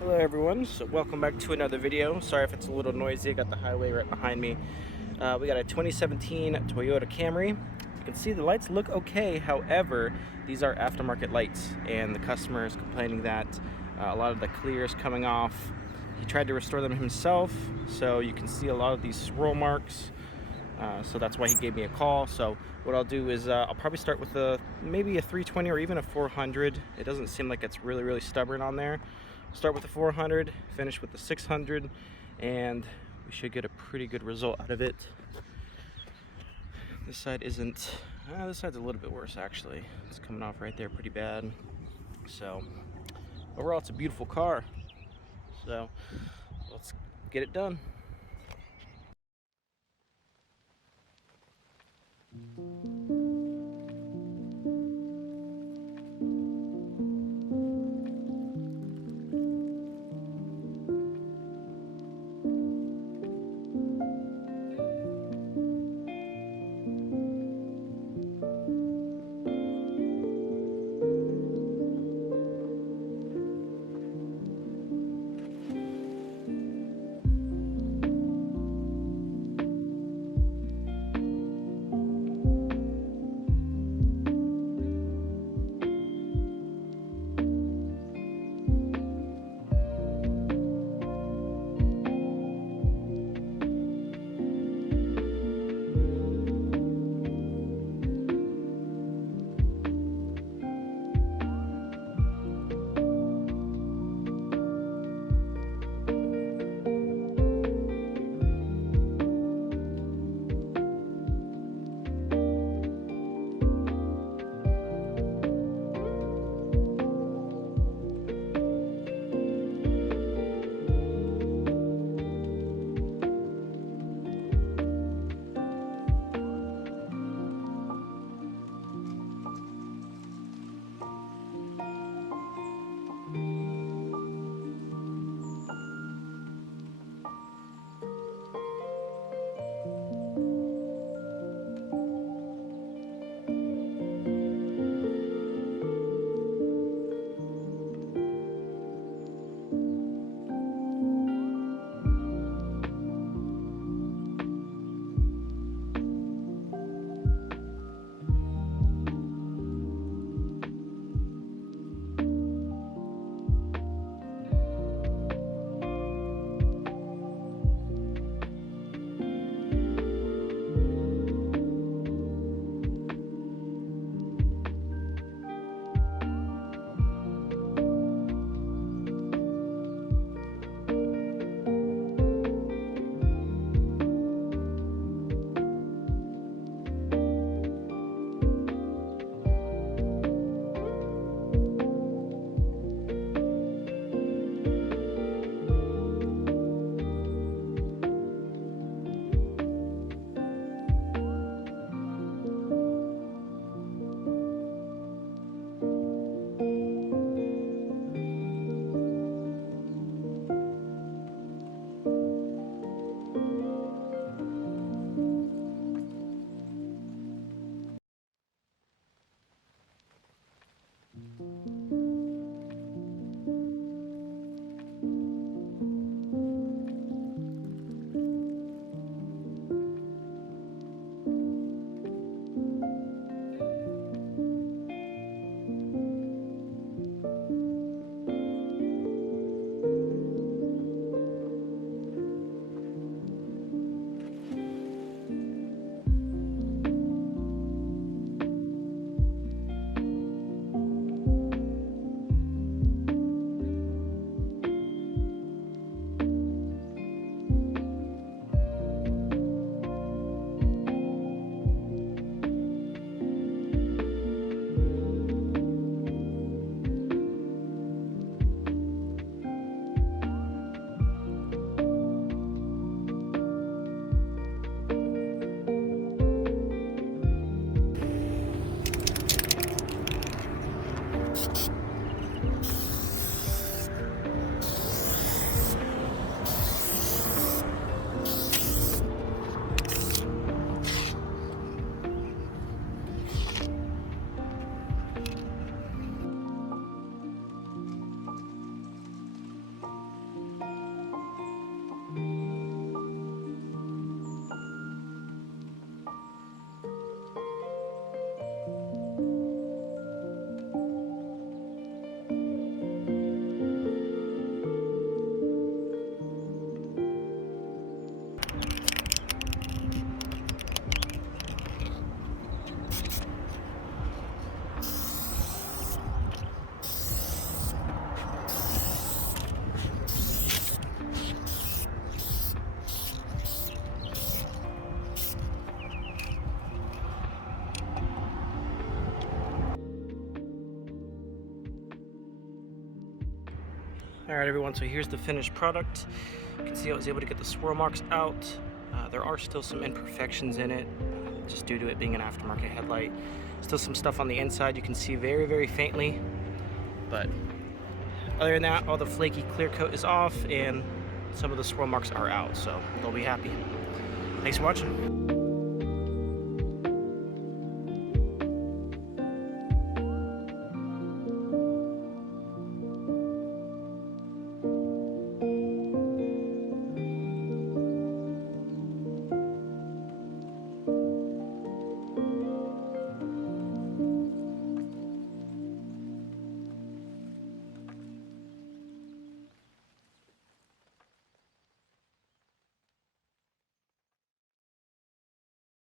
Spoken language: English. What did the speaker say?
Hello everyone, so welcome back to another video. Sorry if it's a little noisy, I got the highway right behind me. We got a 2017 Toyota Camry. You can see the lights look okay, however, these are aftermarket lights and the customer is complaining that a lot of the clear is coming off. He tried to restore them himself, so you can see a lot of these swirl marks. So that's why he gave me a call. So what I'll do is I'll probably start with maybe a 320 or even a 400. It doesn't seem like it's really stubborn on there. Start with the 400, finish with the 600, and we should get a pretty good result out of it. This side isn't, this side's a little bit worse actually. It's coming off right there pretty bad. So overall it's a beautiful car. So let's get it done. Alright everyone, so here's the finished product. You can see I was able to get the swirl marks out. There are still some imperfections in it, just due to it being an aftermarket headlight. Still some stuff on the inside you can see very, very faintly. But other than that, all the flaky clear coat is off and some of the swirl marks are out, so they'll be happy. Thanks for watching.